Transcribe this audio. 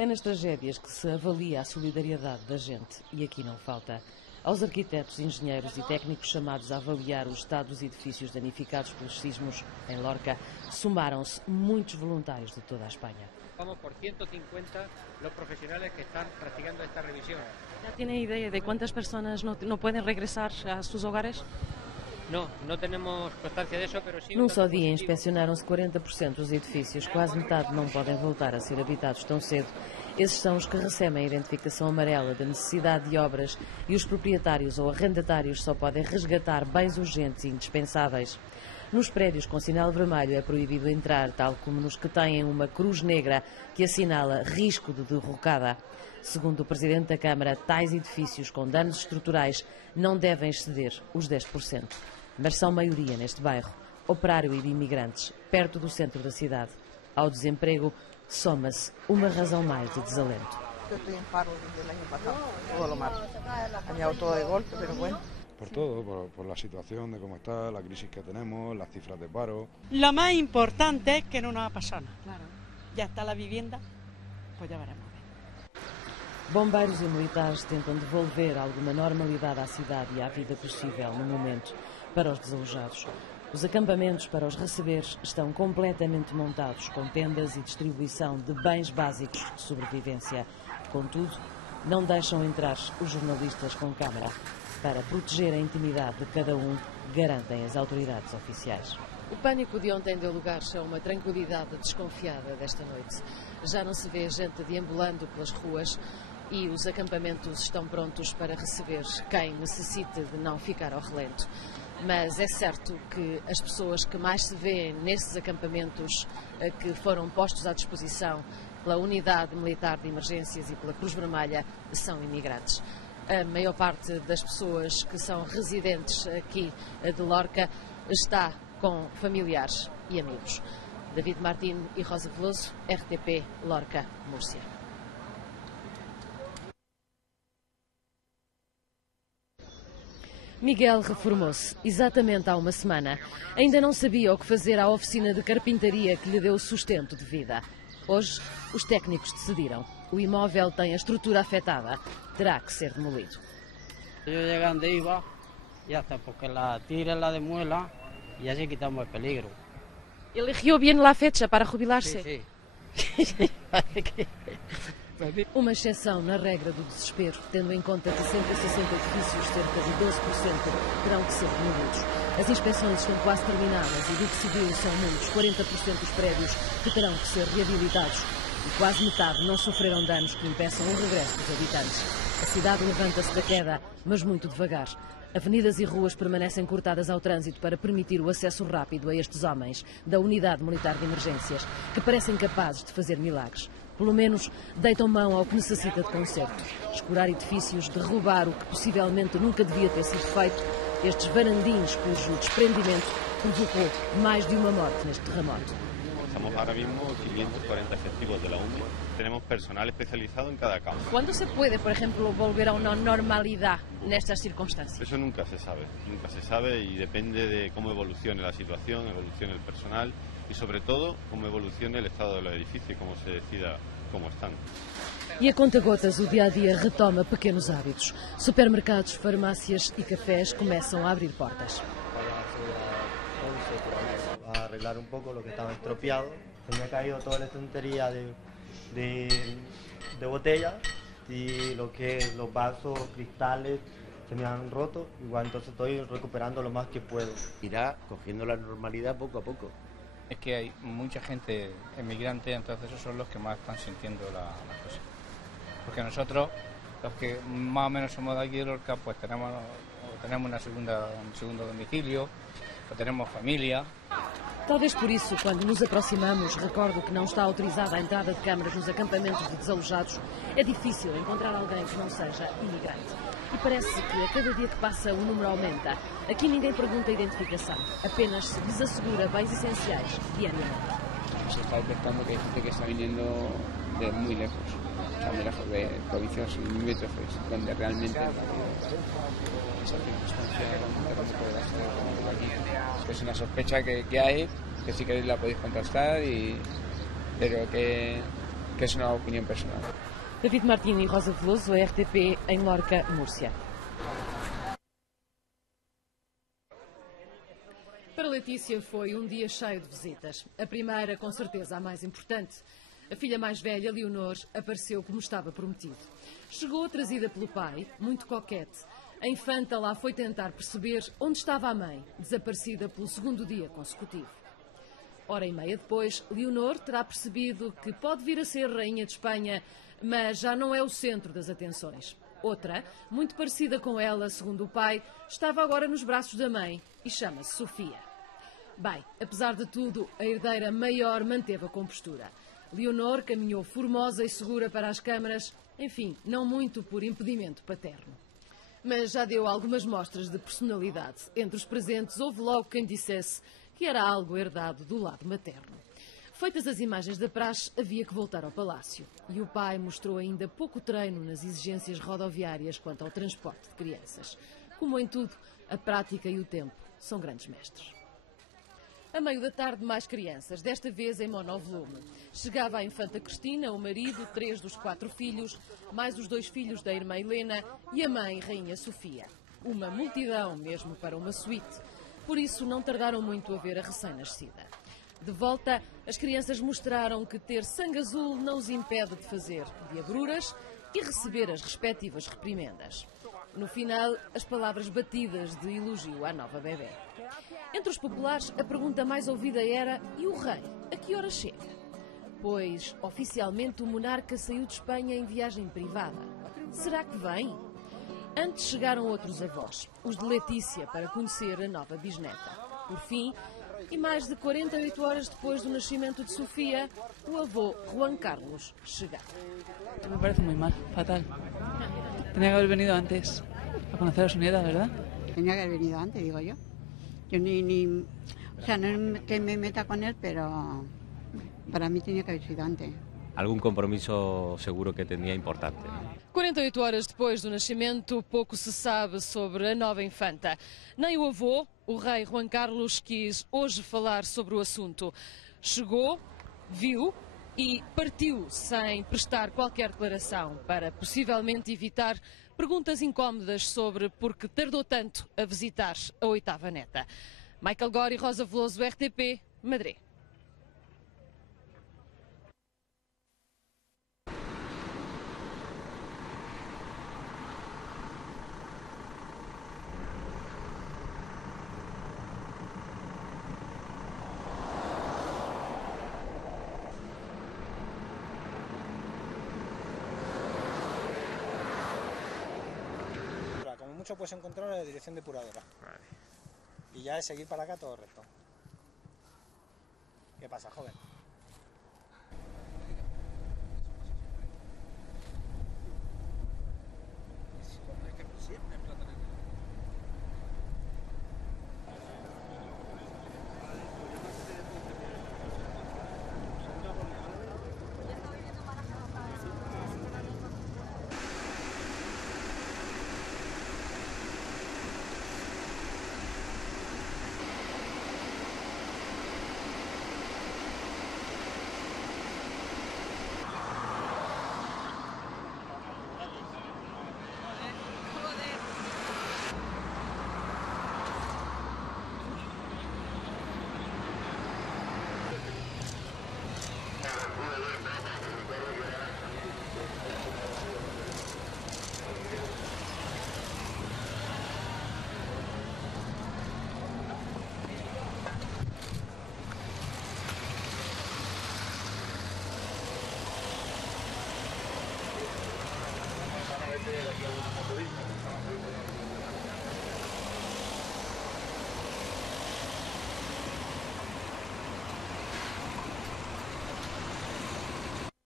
É nas tragédias que se avalia a solidariedade da gente, e aqui não falta. Aos arquitetos, engenheiros e técnicos chamados a avaliar o estado dos edifícios danificados pelos sismos em Lorca, somaram-se muitos voluntários de toda a Espanha. Vamos por 150 los profesionales que están practicando esta revisión. ¿Ya tiene idea de cuántas personas no pueden regresar a sus hogares? No tenemos constancia de eso, pero sí... Num só dia inspecionaram-se 40% dos edifícios, quase metade não podem voltar a ser habitados tão cedo. Esses são os que recebem a identificação amarela da necessidade de obras e os proprietários ou arrendatários só podem resgatar bens urgentes e indispensáveis. Nos prédios com sinal vermelho é proibido entrar, tal como nos que têm uma cruz negra que assinala risco de derrocada. Segundo o Presidente da Câmara, tais edifícios com danos estruturais não devem exceder os 10%. Mas são maioria neste bairro, operário e de imigrantes, perto do centro da cidade. Ao desemprego, soma-se uma razão mais de desalento. Eu estou em paro desde o ano passado, todo lo mal. Añado todo de golpe, pero bueno. Por todo, por la situación de cómo está, la crisis que tenemos, las cifras de paro. Lo más importante es que no nos ha pasado nada. Claro. Ya está la vivienda, pues ya veremos. Bombeiros e militares tentam devolver alguma normalidade à cidade e à vida possível no momento para os desalojados. Os acampamentos para os receber estão completamente montados, com tendas e distribuição de bens básicos de sobrevivência. Contudo, não deixam entrar os jornalistas com câmara. Para proteger a intimidade de cada um, garantem as autoridades oficiais. O pânico de ontem deu lugar a uma tranquilidade desconfiada desta noite. Já não se vê gente deambulando pelas ruas e os acampamentos estão prontos para receber quem necessite de não ficar ao relento. Mas é certo que as pessoas que mais se vêem nesses acampamentos que foram postos à disposição pela Unidade Militar de Emergências e pela Cruz Vermelha são imigrantes. A maior parte das pessoas que são residentes aqui de Lorca está com familiares e amigos. David Martim e Rosa Veloso, RTP, Lorca, Múrcia. Miguel reformou-se exatamente há uma semana. Ainda não sabia o que fazer à oficina de carpintaria que lhe deu sustento de vida. Hoje, os técnicos decidiram. O imóvel tem a estrutura afetada. Terá que ser demolido. Yo llegando iba, ya está, porque la tira la demuela y así quitamos el peligro. Ele riu bem la fecha para jubilar-se. Sí. Uma exceção na regra do desespero, tendo em conta que 160 edifícios, cerca de 12%, terão que ser demolidos. As inspeções estão quase terminadas e do que se viu são muitos, 40% dos prédios que terão que ser reabilitados. E quase metade não sofreram danos que impeçam o regresso dos habitantes. A cidade levanta-se da queda, mas muito devagar. Avenidas e ruas permanecem cortadas ao trânsito para permitir o acesso rápido a estes homens da Unidade Militar de Emergências, que parecem capazes de fazer milagres. Pelo menos deitam mão ao que necessita de conserto. Escurar edifícios, derrubar o que possivelmente nunca devia ter sido feito, estes varandins cujo desprendimento provocou mais de uma morte neste terremoto. Estamos ahora mismo 540 efectivos de la UME. Tenemos personal especializado en cada campo. ¿Cuándo se puede, por ejemplo, volver a una normalidad en estas circunstancias? Eso nunca se sabe y depende de cómo evolucione la situación, evolucione el personal y sobre todo cómo evolucione el estado de los edificios y cómo se decida cómo están. E a conta-gotas, o dia-a-dia retoma pequenos hábitos. Supermercados, farmácias e cafés começam a abrir portas. A arreglar un poco lo que estaba estropeado. Se me ha caído toda la estantería de botellas y lo que los vasos, cristales se me han roto. Igual entonces estoy recuperando lo más que puedo. Irá cogiendo la normalidad poco a poco. Es que hay mucha gente emigrante, entonces esos son los que más están sintiendo las cosas. Porque nosotros, los que más o menos somos de aquí de Lorca, pues tenemos un segundo domicilio, o tenemos familia. Talvez por isso, quando nos aproximamos, recordo que não está autorizada a entrada de câmaras nos acampamentos de desalojados, é difícil encontrar alguém que não seja imigrante. E parece que a cada dia que passa o número aumenta. Aqui ninguém pergunta a identificação, apenas se desassegura bens essenciais diariamente. Se está detectando que hay gente que está viniendo de muy lejos, o sea, muy lejos de provincias limítrofes, donde realmente esa circunstancia realmente no se puede dar aquí. Es una sospecha que hay, que si queréis la podéis contrastar, pero que que es una opinión personal. David Martini e Rosa Veloso, RTP, em Lorca, Múrcia. Para Letícia foi um dia cheio de visitas. A primeira, com certeza, a mais importante. A filha mais velha, Leonor, apareceu como estava prometido. Chegou trazida pelo pai, muito coquete. A infanta lá foi tentar perceber onde estava a mãe, desaparecida pelo segundo dia consecutivo. Hora e meia depois, Leonor terá percebido que pode vir a ser rainha de Espanha, mas já não é o centro das atenções. Outra, muito parecida com ela, segundo o pai, estava agora nos braços da mãe e chama-se Sofia. Bem, apesar de tudo, a herdeira maior manteve a compostura. Leonor caminhou formosa e segura para as câmaras, enfim, não muito por impedimento paterno. Mas já deu algumas mostras de personalidade. Entre os presentes houve logo quem dissesse que era algo herdado do lado materno. Feitas as imagens da praxe, havia que voltar ao palácio. E o pai mostrou ainda pouco treino nas exigências rodoviárias quanto ao transporte de crianças. Como em tudo, a prática e o tempo são grandes mestres. A meio da tarde, mais crianças, desta vez em monovolume. Chegava a infanta Cristina, o marido, 3 dos 4 filhos, mais os 2 filhos da irmã Helena e a mãe, Rainha Sofia. Uma multidão mesmo para uma suíte. Por isso, não tardaram muito a ver a recém-nascida. De volta, as crianças mostraram que ter sangue azul não os impede de fazer diabruras e receber as respectivas reprimendas. No final, as palavras batidas de elogio à nova bebê. Entre os populares, a pergunta mais ouvida era: e o rei? A que hora chega? Pois, oficialmente, o monarca saiu de Espanha em viagem privada. Será que vem? Antes chegaram outros avós, os de Letícia, para conhecer a nova bisneta. Por fim, e mais de 48 horas depois do nascimento de Sofia, o avô Juan Carlos chegava. Me parece muy mal, fatal. Tenía que haber venido antes a conocer a su nieta, ¿verdad? Tenía que haber venido antes, digo yo. Yo o sea, no es que me meta con él, pero para mí tenía que haber sido antes. Algún compromiso seguro que tenía importante. 48 horas depois do nascimento, pouco se sabe sobre a nova infanta. Nem o avô, o rei Juan Carlos, quis hoje falar sobre o assunto. Chegou, viu e partiu sem prestar qualquer declaração, para possivelmente evitar perguntas incómodas sobre por que tardou tanto a visitar a 8ª neta. Michael Gore e Rosa Veloso, RTP, Madrid. Mucho puedes encontrar la dirección depuradora. Vale. Y ya es seguir para acá todo recto. ¿Qué pasa, joven?